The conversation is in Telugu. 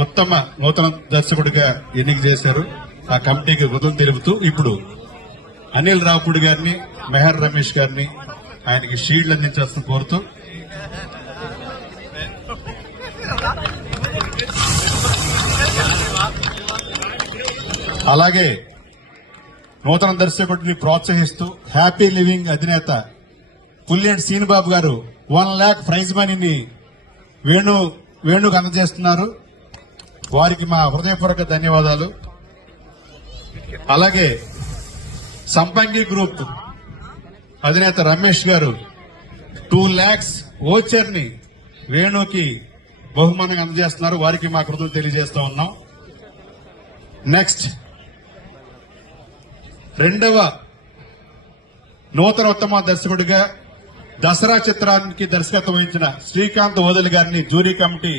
ఉత్తమ నూతన దర్శకుడిగా ఎన్నిక చేశారు. ఆ కమిటీకి కృతజ్ఞతలు తెలుపుతూ ఇప్పుడు అనిల్ రావుపూడి గారిని, మెహర్ రమేష్ గారిని ఆయనకి షీల్డ్ అందించాల్సిన కోరుతూ అలాగే నూతన దర్శకుడిని ప్రోత్సహిస్తూ హ్యాపీ లివింగ్ అధినేత పుల్లెంటి సీనుబాబు గారు 1 lakh ప్రైజ్ మనీని వేణుకు అందజేస్తున్నారు. వారికి మా హృదయపూర్వక ధన్యవాదాలు. అలాగే సంపంగి గ్రూప్ అధినేత రమేష్ గారు 2 lakhs ఓచర్ ని వేణుకి బహుమానంగా అందజేస్తున్నారు. వారికి మా కృతజ్ఞతలు తెలియజేస్తా ఉన్నాం. నెక్స్ట్ రెండవ నూతన ఉత్తమ దర్శకుడిగా దసరా చిత్రానికి దర్శకత్వం వహించిన శ్రీకాంత్ ఓదెల గారిని జ్యూరీ కమిటీ